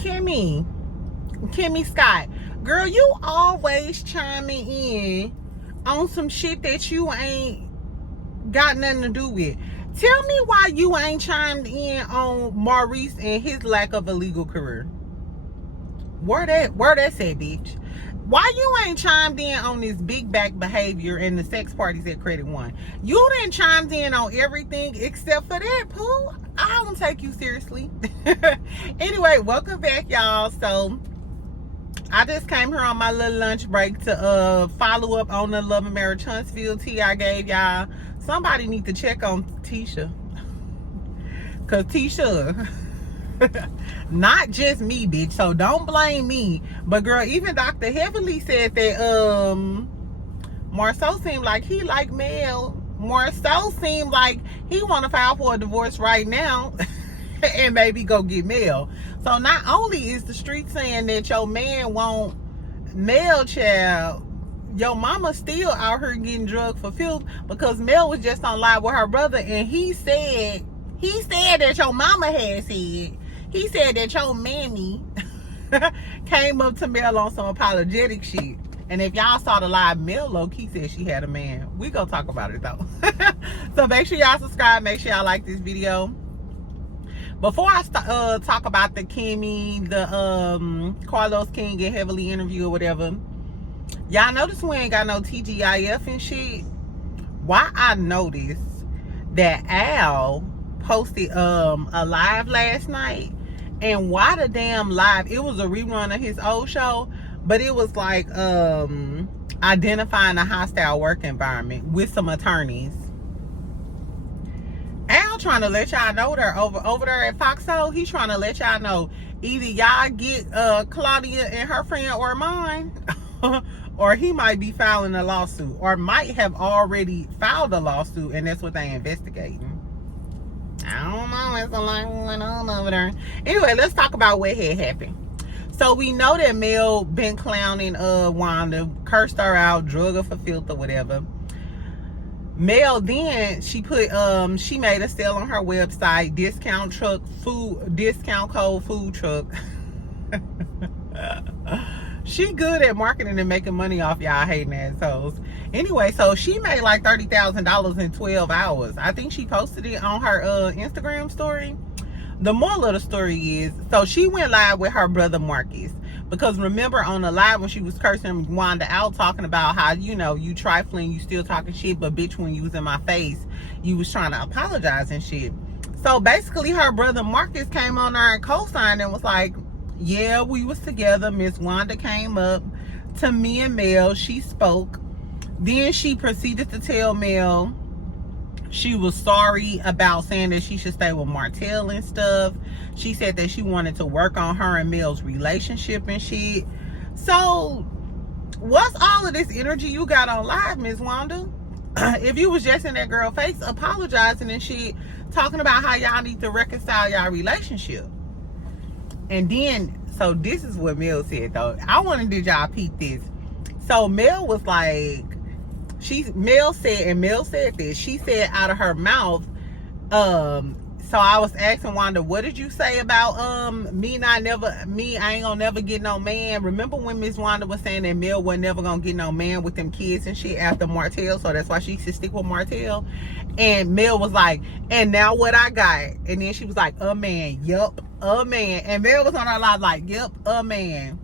Kimmy Scott, girl, you always chiming in on some shit that you ain't got nothing to do with. Tell me why you ain't chimed in on Maurice and his lack of a legal career. Where that said, bitch? Why you ain't chimed in on this big back behavior and the sex parties at Credit One? You didn't chimed in on everything except for that, Pooh. I don't take you seriously. Anyway, welcome back, y'all. So I just came here on my little lunch break to follow up on the Love and Marriage Huntsville tea I gave y'all. Somebody need to check on Tisha, cause Tisha, not just me, bitch. So don't blame me. But girl, even Dr. Heavenly said that Marsau seemed like he like Mel. Marsau seemed like he want to file for a divorce right now and maybe go get Mel. So not only is the street saying that your man want Mel, child, your mama still out here getting drugged for filth, because Mel was just on live with her brother and he said that your mama had said, he said that your mammy came up to Mel on some apologetic shit. And if y'all saw the live, Mel low-key said she had a man. We gonna talk about it though. So make sure y'all subscribe, make sure y'all like this video. Before I talk about the Kimmy, the Carlos King and Heavily interview or whatever, y'all notice we ain't got no TGIF and shit. Why I noticed that Al posted a live last night, and why the damn live, it was a rerun of his old show, but it was like identifying a hostile work environment with some attorneys. Al trying to let y'all know there over there at Foxhole, he's trying to let y'all know either y'all get Claudia and her friend or mine, or he might be filing a lawsuit, or might have already filed a lawsuit, and that's what they investigating. I don't know, it's a lot going on over there. Anyway, let's talk about what had happened. So we know that Mel been clowning Wanda, cursed her out, drug her for filth or whatever. Mel then, she made a sale on her website, discount code food truck. She good at marketing and making money off y'all hating assholes. Anyway, so she made like $30,000 in 12 hours. I think she posted it on her Instagram story. The moral of the story is, so she went live with her brother Marcus, because remember on the live when she was cursing Wanda out, talking about how, you know, you trifling, you still talking shit, but bitch, when you was in my face, you was trying to apologize and shit. So basically her brother Marcus came on there and co-signed and was like, yeah, we was together. Miss Wanda came up to me and Mel, she spoke. Then she proceeded to tell Mel she was sorry about saying that she should stay with Martel and stuff. She said that she wanted to work on her and Mel's relationship and shit. So what's all of this energy you got on live, Miss Wanda? If you was just in that girl face apologizing and shit, talking about how y'all need to reconcile y'all relationship. And then, so this is what Mel said though. I wanted to y'all peep this. So Mel was like, Mel said this. She said out of her mouth, so I was asking Wanda, what did you say about I ain't gonna never get no man? Remember when Miss Wanda was saying that Mel was never gonna get no man with them kids and shit after Martel, so that's why she should stick with Martel? And Mel was like, and now what I got? And then she was like, a man, yup, a man. And Mel was on her live like, yep, a man.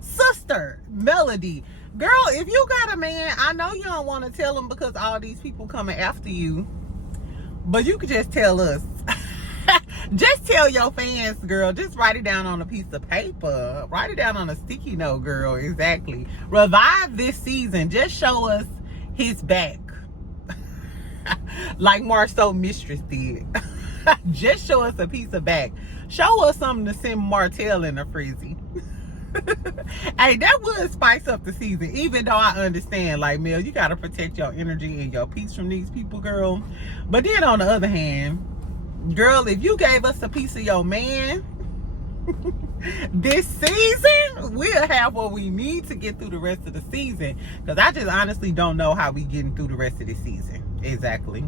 Sister Melody, girl, if you got a man, I know you don't want to tell him because all these people coming after you, but you could just tell us. Just tell your fans, girl. Just write it down on a piece of paper, write it down on a sticky note, girl. Exactly. Revive this season. Just show us his back like Marsau Mistress did. Just show us a piece of back. Show us something to send Martel in a frizzy. Hey, that would spice up the season, even though I understand, like, Mel, you got to protect your energy and your peace from these people, girl. But then on the other hand, girl, if you gave us a piece of your man this season, we'll have what we need to get through the rest of the season, because I just honestly don't know how we getting through the rest of the season. Exactly.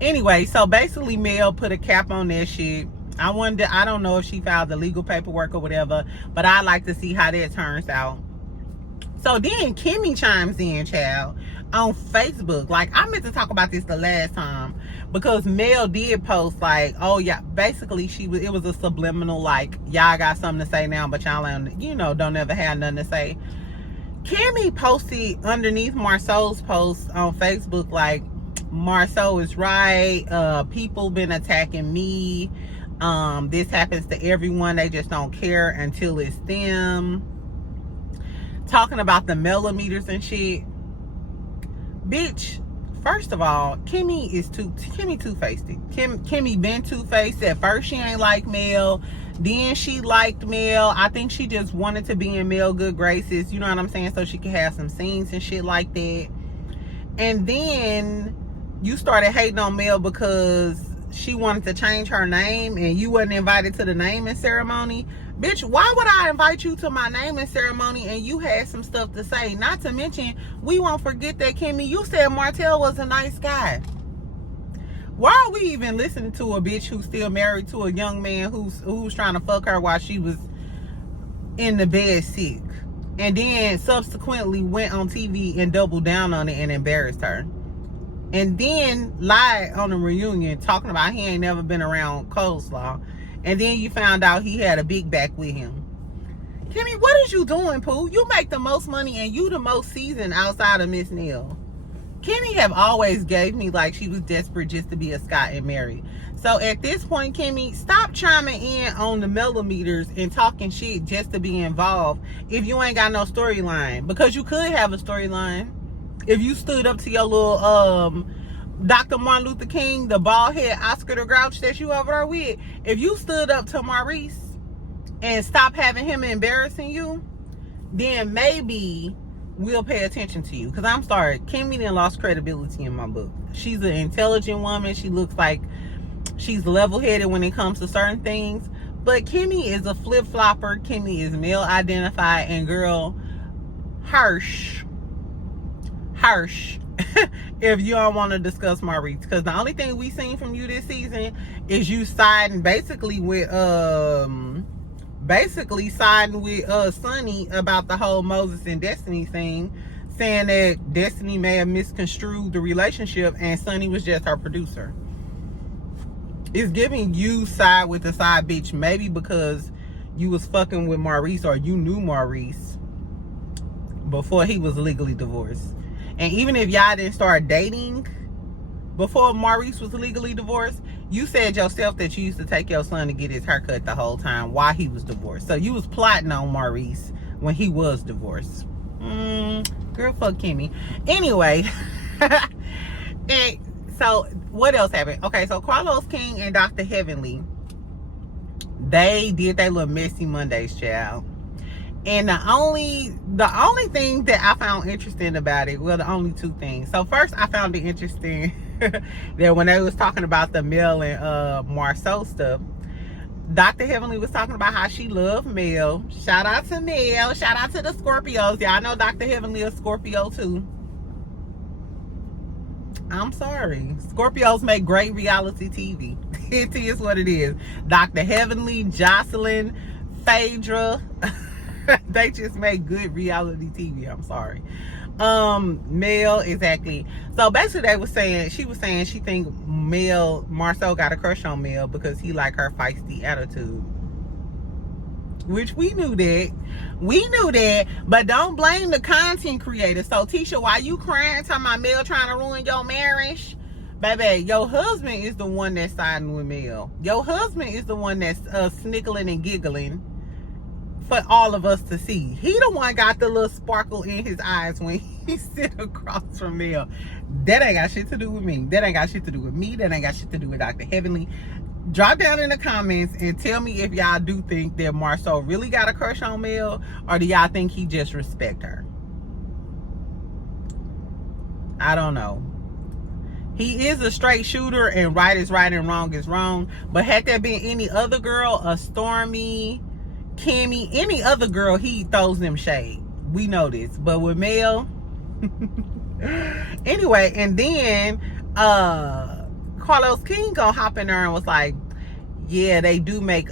Anyway, so basically Mel put a cap on that shit. I don't know if she filed the legal paperwork or whatever, but I like to see how that turns out. So then Kimmi chimes in, child, on Facebook. Like, I meant to talk about this the last time, because Mel did post like, oh yeah, basically it was a subliminal, like, y'all got something to say now, but y'all don't ever have nothing to say. Kimmi posted underneath Marsau's post on Facebook like, Marsau is right, people been attacking me, this happens to everyone, they just don't care until it's them. Talking about the millimeters and shit. Bitch, first of all, Kimmi two-faced it. Kimmi been two-faced. At first she ain't like Mel, then she liked Mel. I think she just wanted to be in Mel good graces, you know what I'm saying, so she could have some scenes and shit like that. And then you started hating on Mel because she wanted to change her name and you wasn't invited to the naming ceremony. Bitch, why would I invite you to my naming ceremony and you had some stuff to say? Not to mention, we won't forget that, Kimmi, you said Martel was a nice guy. Why are we even listening to a bitch who's still married to a young man who's trying to fuck her while she was in the bed sick? And then subsequently went on TV and doubled down on it and embarrassed her. And then lied on the reunion talking about he ain't never been around coleslaw. And then you found out he had a big back with him. Kimmi, what is you doing, Pooh? You make the most money and you the most seasoned outside of Miss Neal. Kimmi have always gave me like she was desperate just to be a Scott and married. So at this point, Kimmi, stop chiming in on the millimeters and talking shit just to be involved if you ain't got no storyline. Because you could have a storyline if you stood up to your little Dr. Martin Luther King, the bald head Oscar the Grouch that you over there with. If you stood up to Maurice and stop having him embarrassing you, then maybe we'll pay attention to you. Because I'm sorry, Kimmi done lost credibility in my book. She's an intelligent woman. She looks like she's level-headed when it comes to certain things. But Kimmi is a flip-flopper. Kimmi is male identified. And girl, harsh. If you don't want to discuss Maurice, because the only thing we seen from you this season is you siding basically with Sonny about the whole Moses and Destiny thing, saying that Destiny may have misconstrued the relationship and Sonny was just her producer. It's giving you side with the side bitch, maybe because you was fucking with Maurice or you knew Maurice before he was legally divorced. And even if y'all didn't start dating before Maurice was legally divorced, you said yourself that you used to take your son to get his haircut the whole time while he was divorced. So you was plotting on Maurice when he was divorced. Girl, fuck Kimmi. Anyway, and so what else happened? Okay, so Carlos King and Dr. Heavenly, they did their little messy Mondays, child. And the only thing that I found interesting about it, well, the only two things. So first, I found it interesting that when they was talking about the Mel and Marsau stuff, Dr. Heavenly was talking about how she loved Mel. Shout out to Mel. Shout out to the Scorpios. Y'all know Dr. Heavenly is Scorpio too. I'm sorry. Scorpios make great reality TV. It is what it is. Dr. Heavenly, Jocelyn, Phaedra. They just make good reality TV. I'm sorry. Mel, exactly. So basically she was saying she think Marsau got a crush on Mel because he like her feisty attitude. Which we knew that. But don't blame the content creator. So Tisha, why you crying talking about Mel trying to ruin your marriage? Baby, your husband is the one that's siding with Mel. Your husband is the one that's snickling and giggling for all of us to see. He the one got the little sparkle in his eyes when he sit across from Mel. That ain't got shit to do with me. That ain't got shit to do with me. That ain't got shit to do with Dr. Heavenly. Drop down in the comments and tell me if y'all do think that Marsau really got a crush on Mel, or do y'all think he just respect her? I don't know. He is a straight shooter and right is right and wrong is wrong. But had there been any other girl, a Stormy, Kimmy, any other girl, he throws them shade. We know this. But with Mel, anyway, and then Carlos King gonna hop in there and was like, yeah, they do make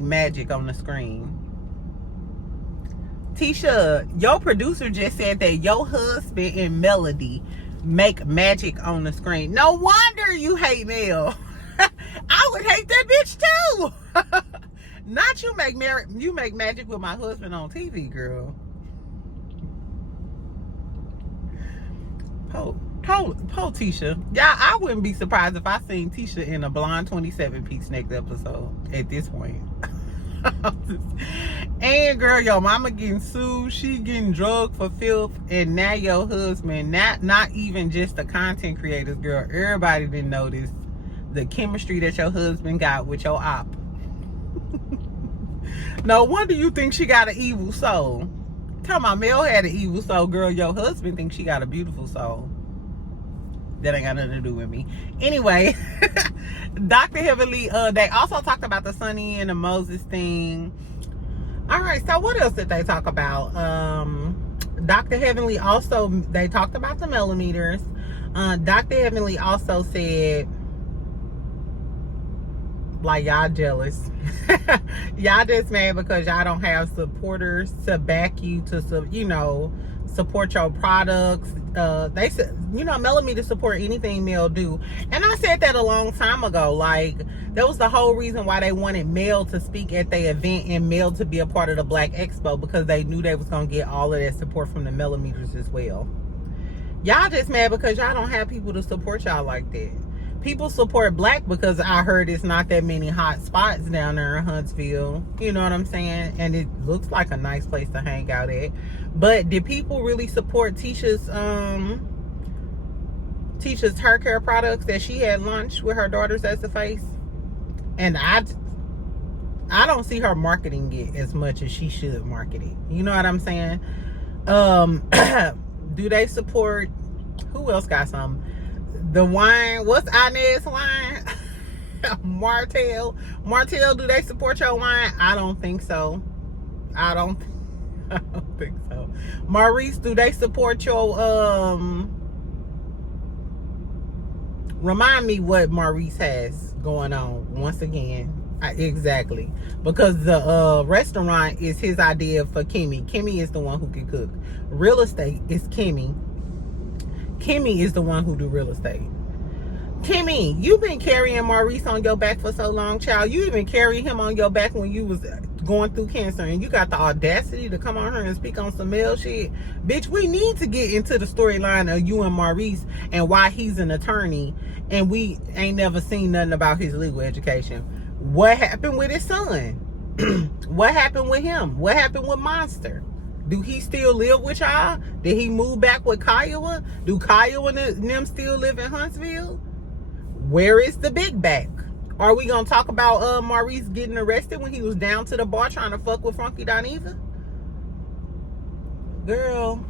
magic on the screen. Tisha, your producer just said that your husband and Melody make magic on the screen. No wonder you hate Mel. I would hate that bitch too. Not you make magic with my husband on TV, girl. Po Tisha. Yeah, I wouldn't be surprised if I seen Tisha in a Blonde 27 piece next episode at this point. And girl, your mama getting sued, she getting drugged for filth, and now your husband, not even just the content creators, girl, everybody didn't notice the chemistry that your husband got with your op. No wonder you think she got an evil soul. Tell my Mel had an evil soul, girl. Your husband thinks she got a beautiful soul. That ain't got nothing to do with me. Anyway, Dr. Heavenly, they also talked about the Sonny and the Moses thing. All right, so what else did they talk about? Dr. Heavenly also, they talked about the millimeters. Dr. Heavenly also said, like, y'all jealous. Y'all just mad because y'all don't have supporters to back you to, you know, support your products. They said, you know, millimeter support anything Mel do. And I said that a long time ago. Like, that was the whole reason why they wanted Mel to speak at their event and Mel to be a part of the Black Expo, because they knew they was going to get all of that support from the millimeters as well. Y'all just mad because y'all don't have people to support y'all like that. People support Black because I heard it's not that many hot spots down there in Huntsville. You know what I'm saying? And it looks like a nice place to hang out at. But did people really support Tisha's hair care products that she had launched with her daughters as the face? And I don't see her marketing it as much as she should market it. You know what I'm saying? Do they support, who else got some? The wine, what's Inez wine? Martel, do they support your wine? I don't think so. I don't think so. Maurice, do they support your remind me what Maurice has going on once again. Exactly, because the restaurant is his idea for Kimmy. Kimmy is the one who can cook. Real estate is Kimmy. Kimmy is the one who do real estate. Kimmy, you've been carrying Maurice on your back for so long, child. You even carried him on your back when you was going through cancer, and you got the audacity to come on here and speak on some male shit. Bitch, we need to get into the storyline of you and Maurice and why he's an attorney and we ain't never seen nothing about his legal education. What happened with his son? What happened with him? What happened with Monster? Do he still live with y'all? Did he move back with Kiowa? Do Kiowa and them still live in Huntsville? Where is the big back? Are we gonna talk about Maurice getting arrested when he was down to the bar trying to fuck with Funky Doneva? Girl.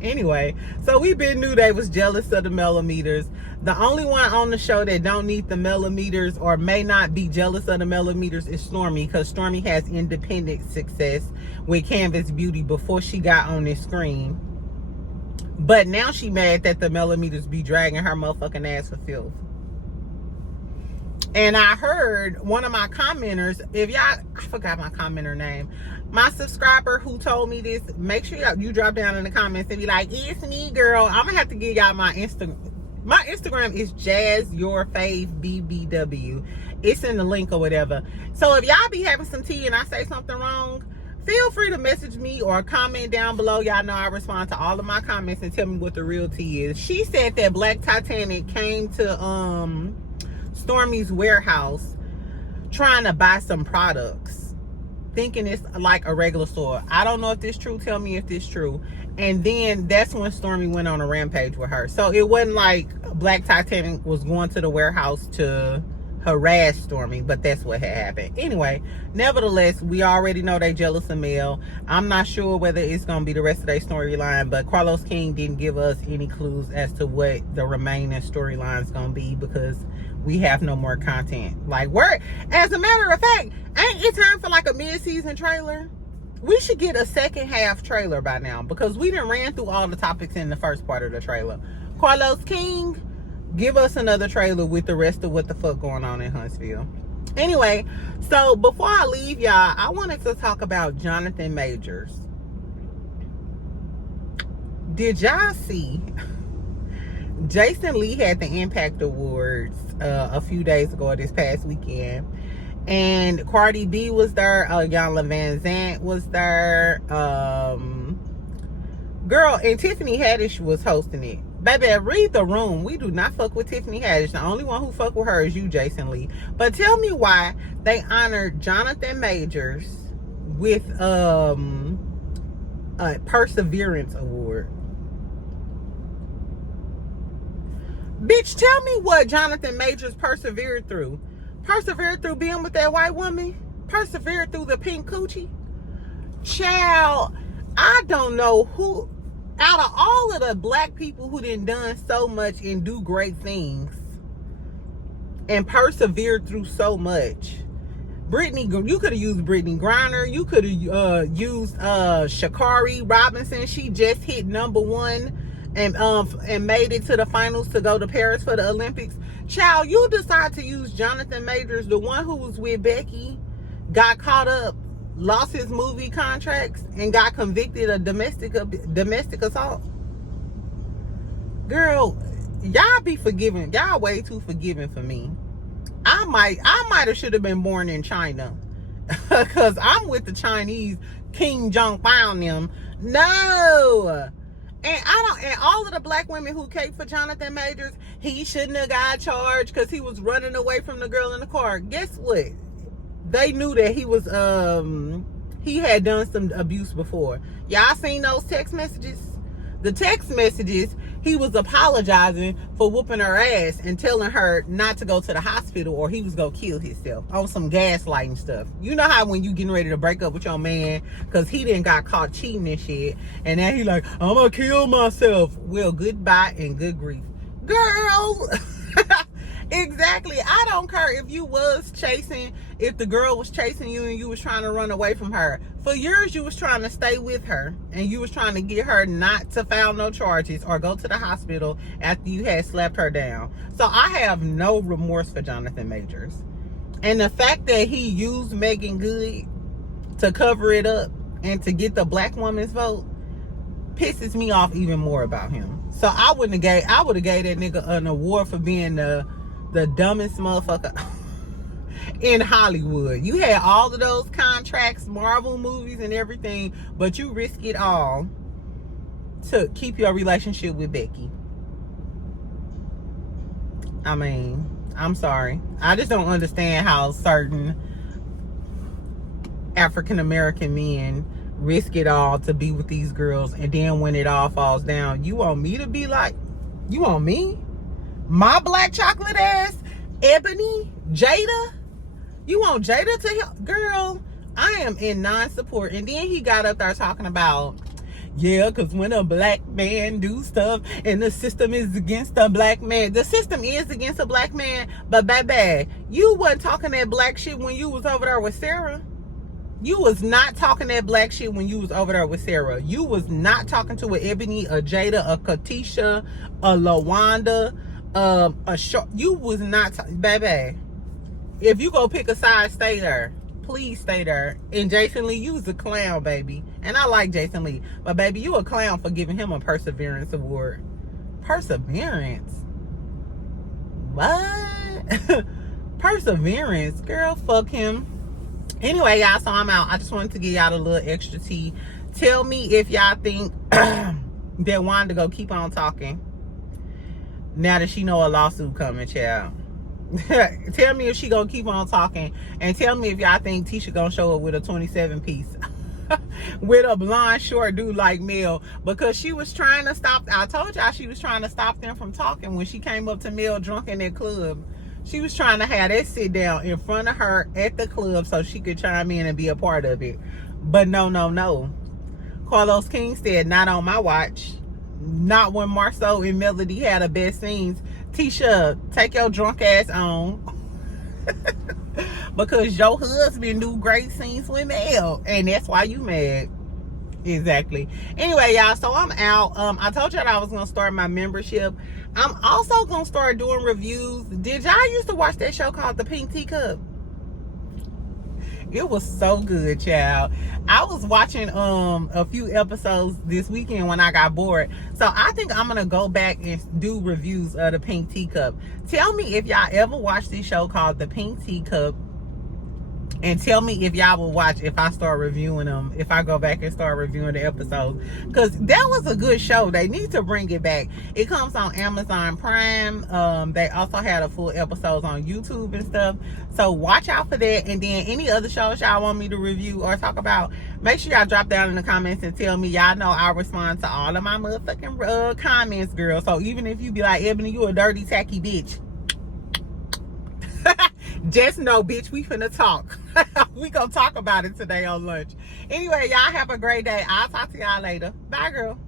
Anyway, so we been knew they was jealous of the millimeters. The only one on the show that don't need the millimeters or may not be jealous of the millimeters is Stormy, because Stormy has independent success with Canvas Beauty before she got on this screen. But now she mad that the millimeters be dragging her motherfucking ass for filth. And I heard one of my commenters, if y'all, I forgot my commenter name, my subscriber who told me this, make sure you drop down in the comments and be like, it's me, girl. I'm gonna have to give y'all my Instagram. My Instagram is JazzYourFaveBBW. It's in the link or whatever. So if y'all be having some tea and I say something wrong, feel free to message me or comment down below. Y'all know I respond to all of my comments and tell me what the real tea is. She said that Black Titanic came to Stormy's warehouse trying to buy some products, thinking it's like a regular store. I don't know if this true. Tell me if this true. And then that's when Stormy went on a rampage with her. So it wasn't like Black Titanic was going to the warehouse to harass Stormy, but that's what had happened. Anyway, nevertheless, we already know they jealous of Mel. I'm not sure whether it's going to be the rest of their storyline, but Carlos King didn't give us any clues as to what the remaining storyline is going to be, because we have no more content. Like, as a matter of fact, ain't it time for like a mid-season trailer? We should get a second half trailer by now, because we done ran through all the topics in the first part of the trailer. Carlos King, give us another trailer with the rest of what the fuck going on in Huntsville. Anyway, so before I leave y'all, I wanted to talk about Johnathan Majors. Did y'all see Jason Lee had the Impact Awards a few days ago, this past weekend, and Cardi B was there, Yana Van Zant was there, girl, and Tiffany Haddish was hosting it. Baby, read the room. We do not fuck with Tiffany Haddish. The only one who fuck with her is you, Jason Lee. But tell me why they honored Johnathan Majors with a Perseverance Award. Bitch, tell me what Johnathan Majors persevered through. Persevered through being with that white woman? Persevered through the pink coochie? Child, I don't know who, out of all of the black people who done so much and do great things and persevered through so much. Brittany, you could have used Brittany Griner. You could have used Sha'Carri Robinson. She just hit #1 and made it to the finals to go to Paris for the Olympics. Child, you decide to use Johnathan Majors, the one who was with Becky, got caught up, lost his movie contracts, and got convicted of domestic assault. Girl, y'all be forgiving. Y'all way too forgiving for me. I might have should have been born in China, because I'm with the Chinese King Jong-un them. No. And all of the black women who came for Johnathan Majors, he shouldn't have got charged because he was running away from the girl in the car. Guess what? They knew that he was he had done some abuse before. Y'all seen those text messages? The text messages, he was apologizing for whooping her ass and telling her not to go to the hospital or he was gonna kill himself on some gaslighting stuff. You know how when you getting ready to break up with your man because he didn't got caught cheating and shit, and now he like, I'm gonna kill myself. Well, goodbye and good grief. Girl, exactly. I don't care if you was chasing, if the girl was chasing you and you was trying to run away from her. For years, you was trying to stay with her and you was trying to get her not to file no charges or go to the hospital after you had slapped her down. So I have no remorse for Johnathan Majors. And the fact that he used Megan Good to cover it up and to get the black woman's vote pisses me off even more about him. So I would have gave that nigga an award for being the dumbest motherfucker in Hollywood. You had all of those contracts, Marvel movies and everything, but you risk it all to keep your relationship with Becky. I mean, I'm sorry. I just don't understand how certain African American men risk it all to be with these girls, and then when it all falls down, you want me to be like, you want me? My black chocolate ass, Ebony, Jada? You want Jada to help? Girl, I am in non-support. And then he got up there talking about, yeah, because when a black man do stuff and the system is against a black man. The system is against a black man, but baby, you wasn't talking that black shit when you was over there with Sarah. You was not talking that black shit when you was over there with Sarah. You was not talking to a Ebony, a Jada, a Tisha, a LaWanda, a short. You was not, baby. If you go pick a side, stay there. Please stay there. And Jason Lee, you was a clown, baby. And I like Jason Lee. But baby, you a clown for giving him a Perseverance Award. Perseverance? What? Perseverance? Girl, fuck him. Anyway, y'all, so I'm out. I just wanted to give y'all a little extra tea. Tell me if y'all think that Wanda go keep on talking now that she know a lawsuit coming, child. Tell me if she gonna keep on talking, and tell me if y'all think Tisha gonna show up with a 27 piece with a blonde short dude like Mel, because she was trying to stop. I told y'all she was trying to stop them from talking when she came up to Mel drunk in that club. She was trying to have that sit down in front of her at the club so she could chime in and be a part of it. But no. Carlos King said, not on my watch. Not when Marsau and Melody had the best scenes. Tisha, take your drunk ass on. Because your husband do great scenes with Mel. And that's why you mad. Exactly. Anyway, y'all, so I'm out. I told y'all I was gonna start my membership. I'm also gonna start doing reviews. Did y'all used to watch that show called The Pink Teacup? It was so good, child. I was watching a few episodes this weekend when I got bored. So I think I'm gonna go back and do reviews of The Pink Teacup. Tell me if y'all ever watched this show called The Pink Teacup. And tell me if y'all will watch if I start reviewing them, if I go back and start reviewing the episodes. Because that was a good show. They need to bring it back. It comes on Amazon Prime. They also had a full episodes on YouTube and stuff. So watch out for that. And then any other shows y'all want me to review or talk about, make sure y'all drop down in the comments and tell me. Y'all know I respond to all of my motherfucking comments, girl. So even if you be like, Ebony, you a dirty, tacky bitch. Just know, bitch, we finna talk. We gonna talk about it today on lunch. Anyway, y'all have a great day. I'll talk to y'all later. Bye, girl.